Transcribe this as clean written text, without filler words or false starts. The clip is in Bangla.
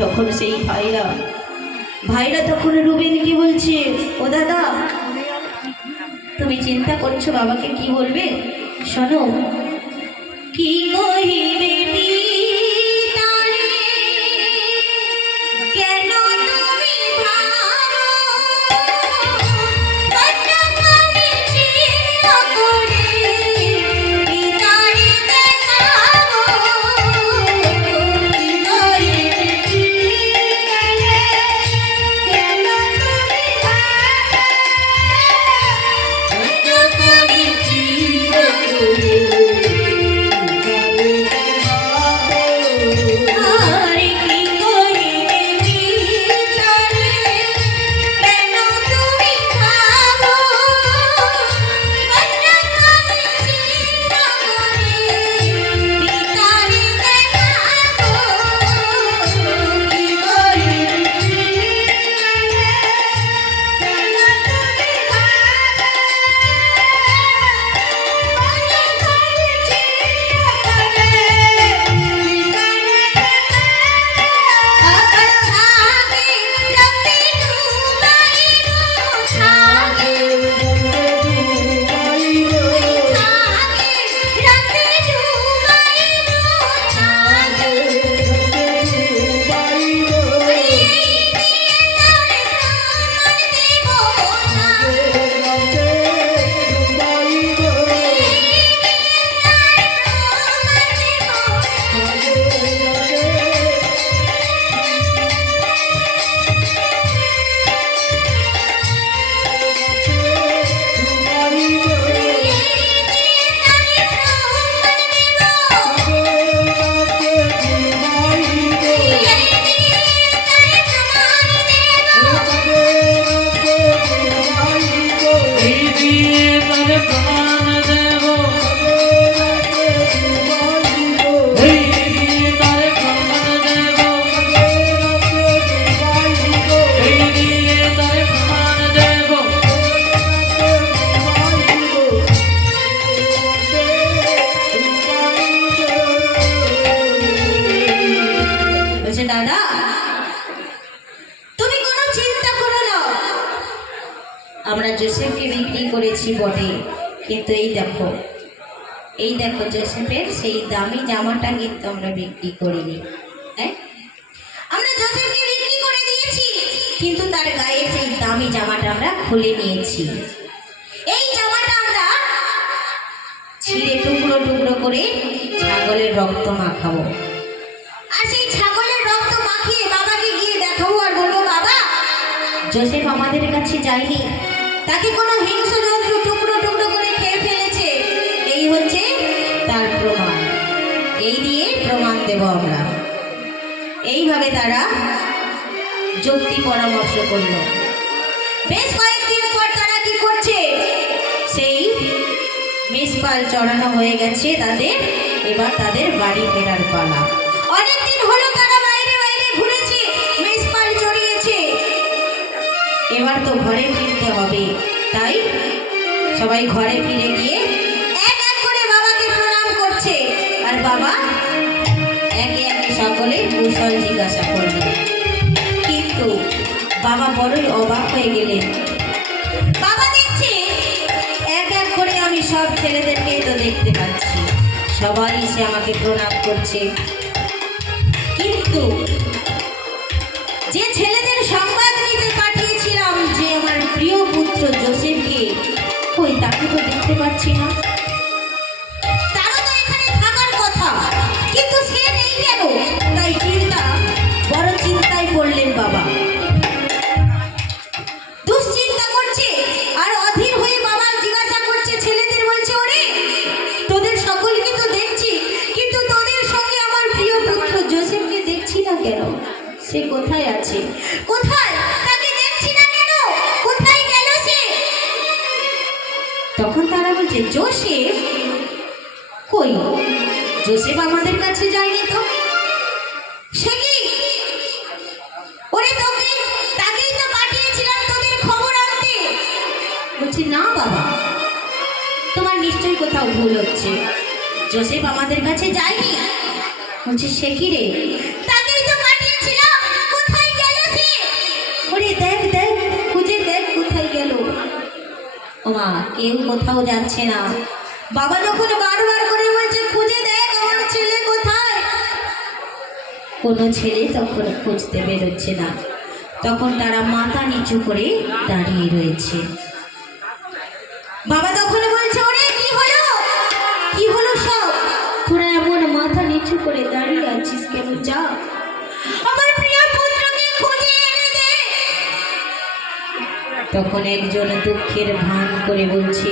তখন সেই ভাইরা ভাইরা তখন রুবেনকে বলছে, ও দাদা তুমি চিন্তা করছো বাবাকে কি বলবে, শোনো। কি কহিবে আমরা জোসেফকে বিক্রি করেছি বটে, কিন্তু এই দেখো জোসেফের সেই দামি জামাটা কিন্তু আমরা বিক্রি করিনি। হ্যাঁ, আমরা জোসেফকে বিক্রি করে দিয়েছি, কিন্তু তার গায়ে সেই দামি জামাটা আমরা খুলে নিয়েছি। এই জামাটা আমরা ছিঁড়ে টুকরো টুকরো করে ছাগলের রক্ত মাখাবো, আর সেই ছাগলের রক্ত মাখিয়ে বাবাকে গিয়ে দেখাবো আর বলবো, বাবা জোসেফ আমাদের কাছে যায়নি, তাকে কোনো হিংস্র জন্তু টুকরো টুকরো করে খেয়ে ফেলেছে, এই হচ্ছে তার প্রমাণ। এই দিয়ে প্রমাণ দেব আমরা। এইভাবে তারা যুক্তি পরামর্শ করলো। বেশ কয়েকদিন পর তারা কি করছে, সেই মেষপাল চড়ানো হয়ে গেছে তাদের, এবার তাদের বাড়ি ফেরার পালা। অনেকদিন হলো তারা বাইরে বাইরে ঘুরেছে, মেষপাল চড়িয়েছে, এবার তো ঘরে ফিরতে হবে। তাই সবাই ঘরে ফিরে গিয়ে এক এক করে বাবাকে প্রণাম করছে, আর বাবা একে একে সকলে কুশল জিজ্ঞাসা করলেন। কিন্তু বাবা বড়ই অবাক হয়ে গেলেন। বাবা দেখছে এক এক করে আমি সব ছেলেদেরকে তো দেখতে পাচ্ছি, সবাই সে আমাকে প্রণাম করছে, কিন্তু যে ছেলেদের সংবাদ নিতে পাঠিয়েছিলাম যে আমার প্রিয় পুত্র জোসেফকে, কই তাকে তো দেখতে পাচ্ছি না। তারও তো এখানে থাকার কথা, কিন্তু সে নেই কেন? তাই বড় চিন্তায় পড়লেন বাবা। দুশ্চিন্তা করছে আর অধীর হয়ে বাবা জিজ্ঞাসা করছে ছেলেদের, বলছে, ওরে তোদের সকলকে তো দেখছি, কিন্তু তোদের সঙ্গে আমার প্রিয় পুত্র জোসেফকে দেখছি না কেন? সে কোথায় আছে? কোথায়? তাকে দেখছি না কেন? কোথায় গেল সে? তখন তারা বলছে, জোসেফ কই? জোসেফ আমাদের কাছে যায়নি তো। সে কি? ওরে তাকেই তো পাঠিয়েছিলাম তোদের খবর আনতে। বলছি, না বাবা, তোমার নিশ্চয়ই কোথাও ভুল হচ্ছে, জোসেফ আমাদের কাছে যায়নি। বলছে সে কি রে, তাকেই তো পাঠিয়েছিলাম, কোথায় গেল সে? ওরে দেখ দেখ, খুঁজে দেখ কোথায় গেল। ওমা, কেউ কোথাও যাচ্ছে না। বাবা যখন বারবার করে বলছে খুঁজে দেখ আমার ছেলে কোথায়, কোনো ছেলে তখন খুঁজতে বেরোচ্ছে না। তখন তারা মাথা নিচু করে দাঁড়িয়ে রয়েছে। বাবা তখন বলছে ওরে কি হলো, কি হলো সব, তোরা এমন মাথা নিচু করে দাঁড়িয়ে আছিস কেন? যা আমার প্রিয় পুত্রকে খুঁজে এনে দে। তখন একজন দুঃখের ভান করে বলছে